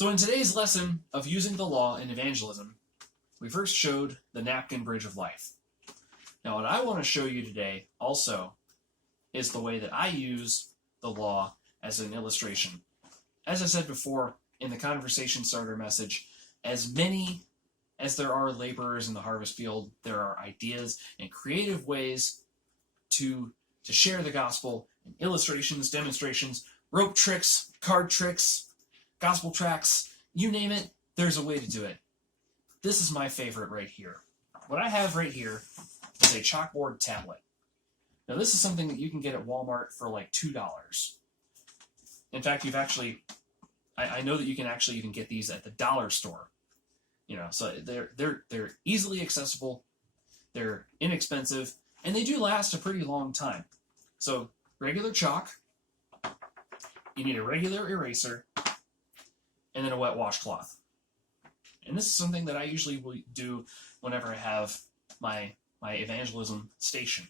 So in today's lesson of using the law in evangelism, we first showed the napkin bridge of life. Now what I want to show you today also is the way that I use the law as an illustration. As I said before in the conversation starter message, as many as there are laborers in the harvest field, there are ideas and creative ways to share the gospel in illustrations, demonstrations, rope tricks, card tricks, gospel tracts, you name it, there's a way to do it. This is my favorite right here. What I have right here is a chalkboard tablet. Now this is something that you can get at Walmart for like $2. In fact, I know that you can actually even get these at the dollar store. So they're easily accessible, they're inexpensive, and they do last a pretty long time. So regular chalk, you need a regular eraser, and then a wet washcloth. And this is something that I usually will do whenever I have my evangelism station.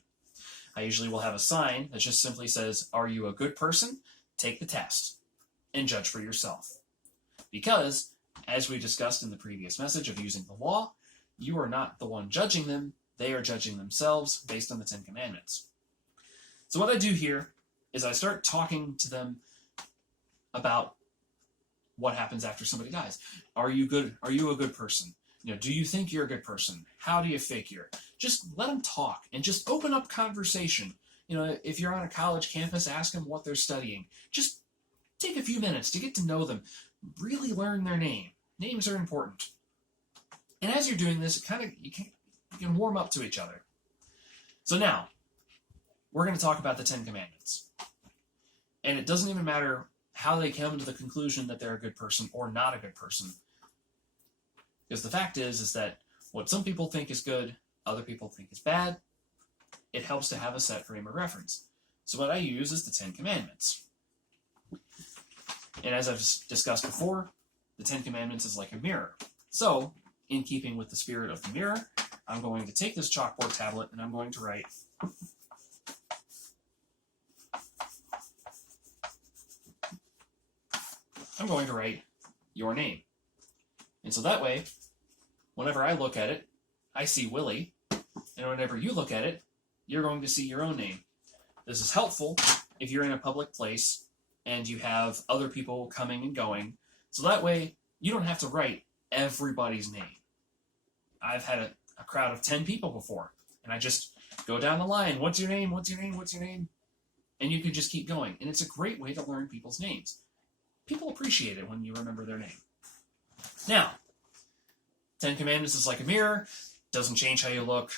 I usually will have a sign that just simply says, "Are you a good person? Take the test and judge for yourself." Because, as we discussed in the previous message of using the law, you are not the one judging them, they are judging themselves based on the Ten Commandments. So what I do here is I start talking to them about what happens after somebody dies. Are you good? Are you a good person? Do you think you're a good person? How do you figure? Just let them talk and just open up conversation. If you're on a college campus, ask them what they're studying. Just take a few minutes to get to know them. Really learn their name. Names are important. And as you're doing this, you can warm up to each other. So now, we're going to talk about the Ten Commandments. And it doesn't even matter how they come to the conclusion that they're a good person or not a good person. Because the fact is that what some people think is good, other people think is bad. It helps to have a set frame of reference. So what I use is the Ten Commandments. And as I've discussed before, the Ten Commandments is like a mirror. So, in keeping with the spirit of the mirror, I'm going to take this chalkboard tablet and I'm going to write your name. And so that way, whenever I look at it, I see Willie, and whenever you look at it, you're going to see your own name. This is helpful if you're in a public place and you have other people coming and going, so that way you don't have to write everybody's name. I've had a crowd of 10 people before, and I just go down the line, what's your name, what's your name, what's your name? And you can just keep going, and it's a great way to learn people's names. People appreciate it when you remember their name. Now, Ten Commandments is like a mirror, doesn't change how you look,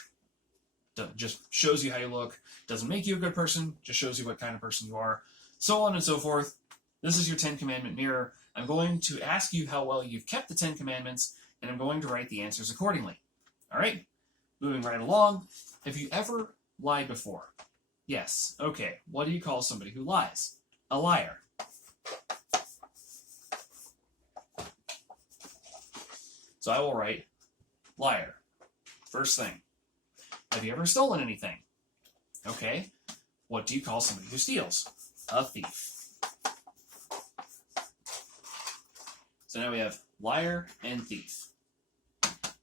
just shows you how you look, doesn't make you a good person, just shows you what kind of person you are, so on and so forth. This is your Ten Commandment mirror. I'm going to ask you how well you've kept the Ten Commandments, and I'm going to write the answers accordingly. All right? Moving right along. Have you ever lied before? Yes. Okay. What do you call somebody who lies? A liar. So I will write liar. First thing. Have you ever stolen anything? Okay. What do you call somebody who steals? A thief. So now we have liar and thief.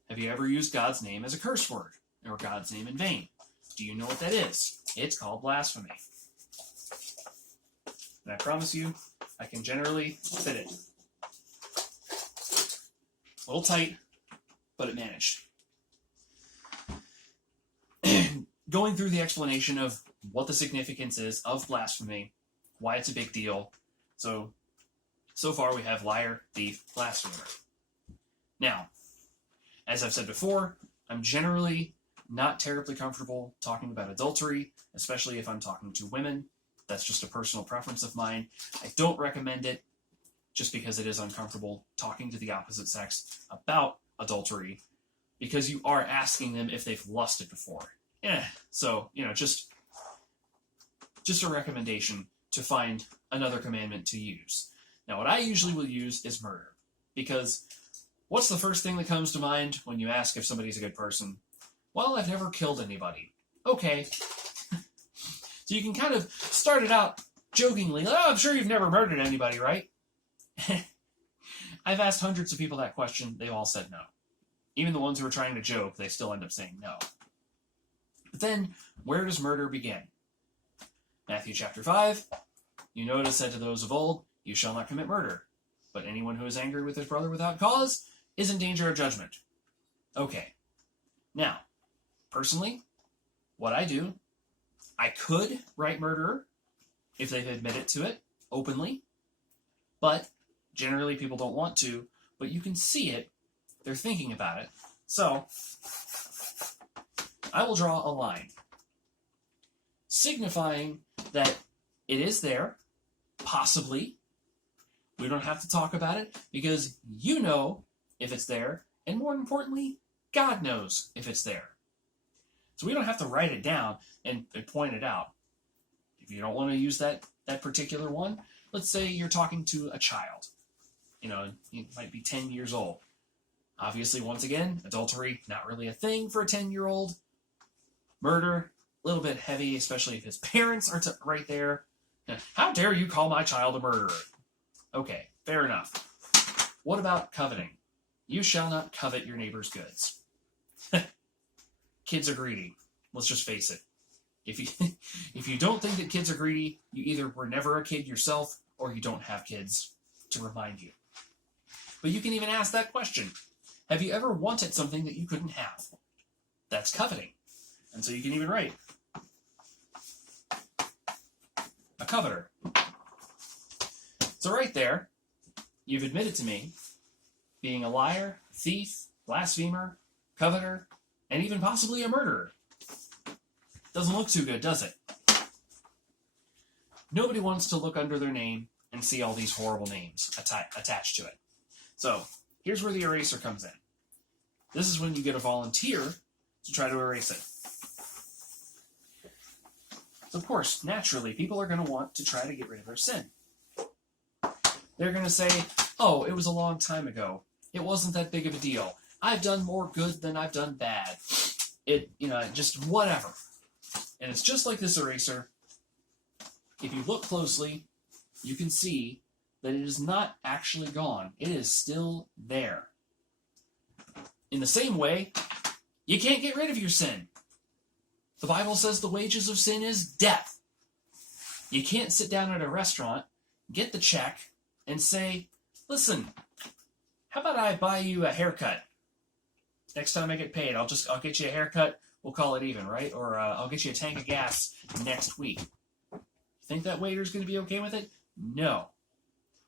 Have you ever used God's name as a curse word or God's name in vain? Do you know what that is? It's called blasphemy. And I promise you, I can generally fit it. A little tight, but it managed. Going through the explanation of what the significance is of blasphemy, why it's a big deal. So far we have liar, thief, blasphemer. Now, as I've said before, I'm generally not terribly comfortable talking about adultery, especially if I'm talking to women. That's just a personal preference of mine. I don't recommend it just because it is uncomfortable talking to the opposite sex about adultery, because you are asking them if they've lusted before. So, just a recommendation to find another commandment to use. Now, what I usually will use is murder, because what's the first thing that comes to mind when you ask if somebody's a good person? Well, I've never killed anybody. Okay. So you can kind of start it out jokingly. Oh, I'm sure you've never murdered anybody, right? I've asked hundreds of people that question. They've all said no. Even the ones who are trying to joke, they still end up saying no. But then, where does murder begin? Matthew chapter 5, you know it is said to those of old, you shall not commit murder. But anyone who is angry with his brother without cause is in danger of judgment. Okay. Now, personally, what I do, I could write murderer if they've admitted to it openly, but generally people don't want to, but you can see it. They're thinking about it. So, I will draw a line, signifying that it is there, possibly. We don't have to talk about it, because you know if it's there, and more importantly, God knows if it's there. So we don't have to write it down and point it out. If you don't want to use that particular one, let's say you're talking to a child. You know, he might be 10 years old. Obviously, once again, adultery, not really a thing for a 10-year-old. Murder, a little bit heavy, especially if his parents are right there. How dare you call my child a murderer? Okay, fair enough. What about coveting? You shall not covet your neighbor's goods. Kids are greedy. Let's just face it. If you don't think that kids are greedy, you either were never a kid yourself, or you don't have kids to remind you. But you can even ask that question. Have you ever wanted something that you couldn't have? That's coveting. And so you can even write a coveter. So right there, you've admitted to me being a liar, thief, blasphemer, coveter, and even possibly a murderer. Doesn't look too good, does it? Nobody wants to look under their name and see all these horrible names attached to it. So here's where the eraser comes in. This is when you get a volunteer to try to erase it. So of course, naturally, people are going to want to try to get rid of their sin. They're going to say, oh, it was a long time ago. It wasn't that big of a deal. I've done more good than I've done bad. Just whatever. And it's just like this eraser. If you look closely, you can see that it is not actually gone. It is still there. In the same way, you can't get rid of your sin. The Bible says the wages of sin is death. You can't sit down at a restaurant, get the check, and say, listen, how about I buy you a haircut? Next time I get paid, I'll get you a haircut, we'll call it even, right? Or I'll get you a tank of gas next week. Think that waiter's going to be okay with it? No.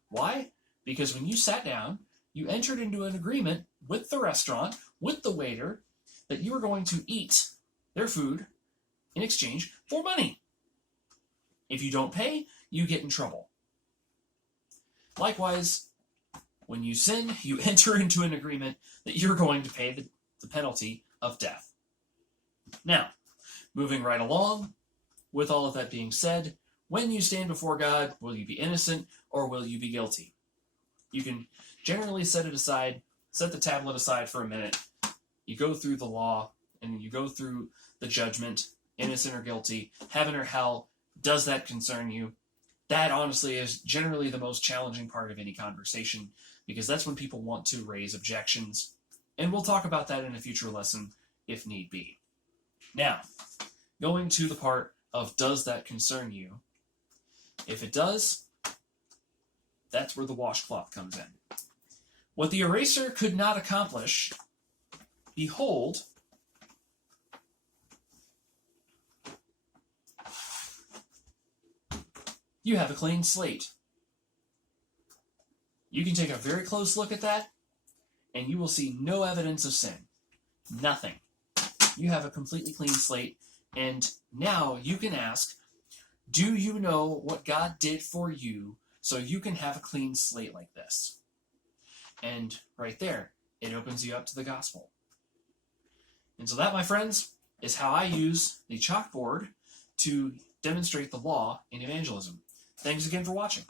Why? Because when you sat down, you entered into an agreement with the restaurant, with the waiter, that you were going to eat their food in exchange for money. If you don't pay, you get in trouble. Likewise, when you sin, you enter into an agreement that you're going to pay the penalty of death. Now, moving right along, with all of that being said, when you stand before God, will you be innocent or will you be guilty? You can generally set the tablet aside for a minute. You go through the law and you go through the judgment, innocent or guilty, heaven or hell. Does that concern you? That honestly is generally the most challenging part of any conversation, because that's when people want to raise objections. And we'll talk about that in a future lesson if need be. Now, going to the part of does that concern you? If it does, that's where the washcloth comes in. What the eraser could not accomplish, behold, you have a clean slate. You can take a very close look at that, and you will see no evidence of sin. Nothing. You have a completely clean slate, and now you can ask, do you know what God did for you so you can have a clean slate like this? And right there, it opens you up to the gospel. And so that, my friends, is how I use the chalkboard to demonstrate the law in evangelism. Thanks again for watching.